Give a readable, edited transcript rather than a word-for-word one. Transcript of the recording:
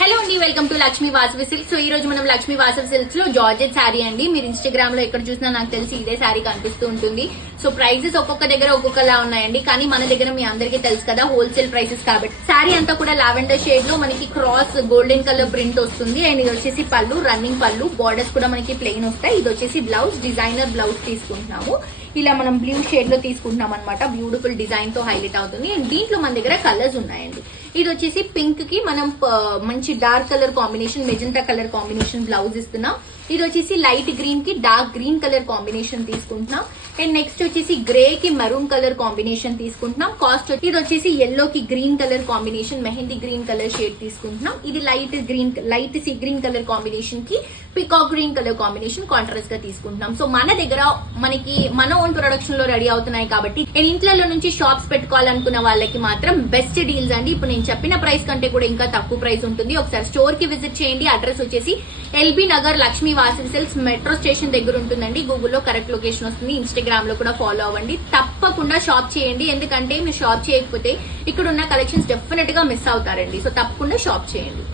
Hello అండి, welcome to Lakshmi Vasavi silks. So ఈ రోజు మనం లక్ష్మీ వాసవి సిల్క్స్ లో జార్జెట్ శారీ అండి. మీరు ఇన్స్టాగ్రామ్ లో ఎక్కడ చూసినా నాకు తెలిసి ఇదే శారీ కనిపిస్తూ ఉంటుంది. సో ప్రైసెస్ ఒక్కొక్క దగ్గర ఒక్కొక్కలా ఉన్నాయండి, కానీ మన దగ్గర మీ అందరికీ తెలుసు కదా హోల్సేల్ ప్రైసెస్ కాబట్టి. శారీ అంతా కూడా లావెండర్ షేడ్ లో మనకి క్రాస్ గోల్డెన్ కలర్ ప్రింట్ వస్తుంది. అండ్ ఇది వచ్చేసి పళ్ళు, రన్నింగ్ పళ్ళు, బార్డర్స్ కూడా మనకి ప్లెయిన్ వస్తాయి. ఇది వచ్చేసి బ్లౌజ్, డిజైనర్ బ్లౌజ్ తీసుకుంటున్నాము. ఇలా మనం బ్లూ షేడ్ లో తీసుకుంటున్నాం అనమాట. బ్యూటిఫుల్ డిజైన్ తో హైలైట్ అవుతుంది. అండ్ దీంట్లో మన దగ్గర కలర్స్ ఉన్నాయండి. ఇది వచ్చేసి పింక్ కి మనం మంచి dark colour combination, magenta colour combination blouse ఇస్తున్నాం. ఇది వచ్చేసి లైట్ గ్రీన్ కి డార్క్ గ్రీన్ కలర్ కాంబినేషన్ తీసుకుంటున్నాం. అండ్ నెక్స్ట్ వచ్చేసి గ్రే కి మెరూన్ కలర్ కాంబినేషన్ తీసుకుంటున్నాం. కాస్ట్ ఇది వచ్చేసి ఎల్లో కి green colour combination, mehndi green colour shade తీసుకుంటున్నాం. ఇది light sea green colour combination కి peacock green colour combination contrast గా తీసుకుంటున్నాం. సో మన దగ్గర మనకి మన ఓన్ ప్రొడక్షన్ లో రెడీ అవుతున్నాయి కాబట్టి నేను ఇంట్లో నుంచి షాప్స్ పెట్టుకోవాలనుకున్న వాళ్ళకి మాత్రం బెస్ట్ డీల్స్ అండి. ఇప్పుడు నేను చెప్పిన ప్రైస్ కంటే కూడా ఇంకా తక్కువ ప్రైస్ ఉంటుంది. ఒకసారి స్టోర్ కి విజిట్ చేయండి. అడ్రస్ వచ్చేసి LB Nagar Lakshmi Vasavi silks metro station దగ్గర ఉంటుందండి. గూగుల్లో కరెక్ట్ లొకేషన్ వస్తుంది. ఇన్స్టాగ్రామ్ లో కూడా ఫాలో అవ్వండి. తప్పకుండా షాప్ చేయండి, ఎందుకంటే మీరు షాప్ చేయకపోతే ఇక్కడ ఉన్న కలెక్షన్స్ డెఫినెట్ గా మిస్ అవుతారండి. సో తప్పకుండా షాప్ చేయండి.